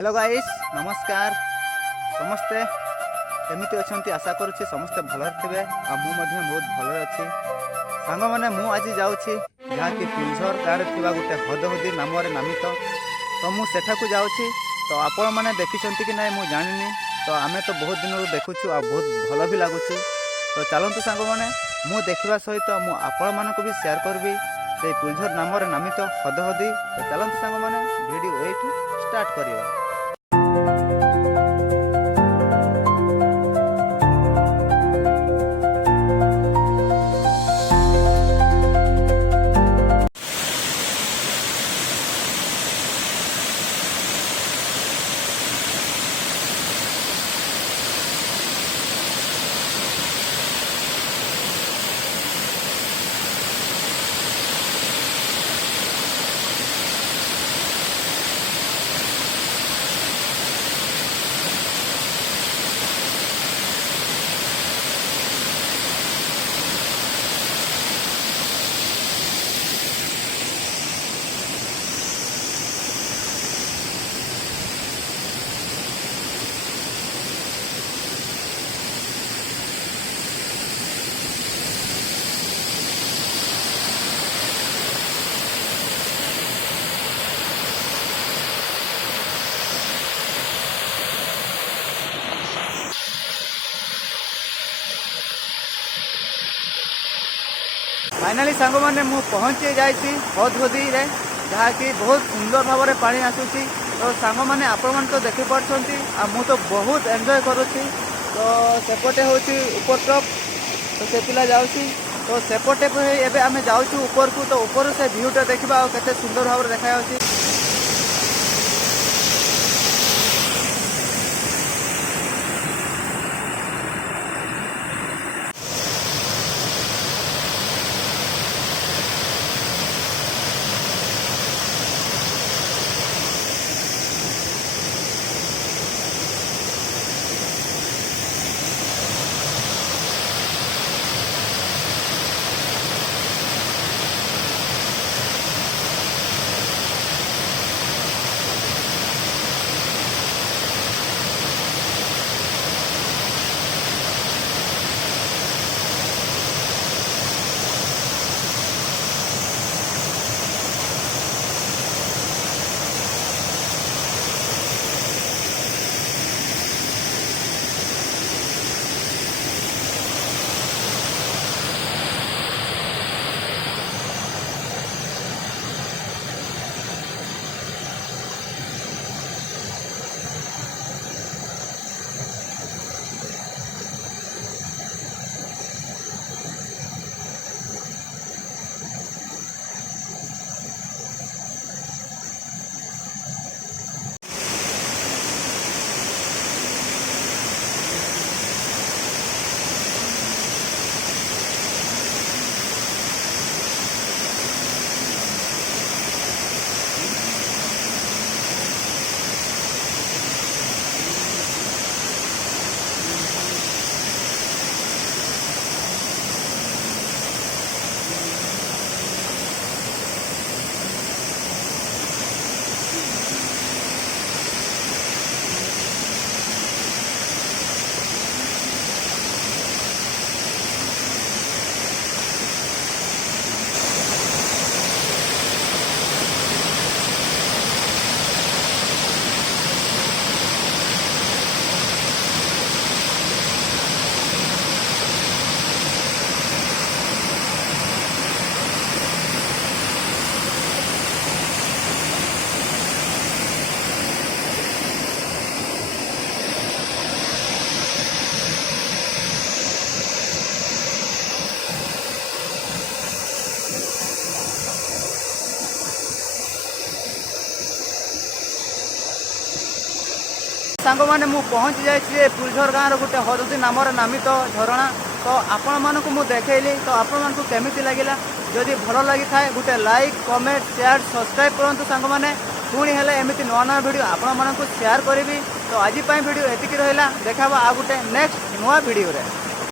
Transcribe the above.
Hello guys नमस्कार समस्ते केमिति अछंती आशा करुछि समस्ते भलरे थिबे आ मु मध्ये बहुत भलरे अछि सांग माने मु आज जाउछि जहा कि फुलझर गाँव थिबा गुटे हदहदी नाम रे नामित तो मु सेठाकू जाउछि तो आपण माने देखिसंती कि नै मु जानिनी तो आमे तो बहुत दिन देखुछु आ बहुत भल भी लागुछि तो चलंतु सांग माने मु देखिबा सहित मु आपण मानको भी शेयर करबी से फुलझर नाम रे नामित हदहदी तो चलंतु सांग माने वीडियो एठू स्टार्ट करिवा। फाइनाली सांग मैंने मु पहुँची जाइए हदहदी रे जहाँ कि बहुत सुंदर भाव में पानी आसूसी तो सांग मैंने आपण मैंने तो देखी पार्टी मु तो बहुत एंजॉय करुँची तो सेपटे हूँ ऊपर टप तो से पिला जाऊँगी तो सेपटे एवं आम जाऊँ ऊपर को तो ऊपर से भ्यूटा देखा केते सुंदर भाव में देखा जाऊँगी। सांग मैंने मु पहुँची जाइए फुलझर गाँव गोटे हदहदी नाम नामित झरणा तो आपण मानक मु देखली तो आपण मानक केमिति लगिला जदि भल लगी थाए गोटे लाइक कमेंट शेयर सब्सक्राइब करंतु सांग मैंने पुणी हेले एमिति नुआ नुआ वीडियो आपण मानक शेयर करी तो आज वीडियो एतिकी रहिला देखा आ गोटे नेक्स्ट नुआ वीडियो रे।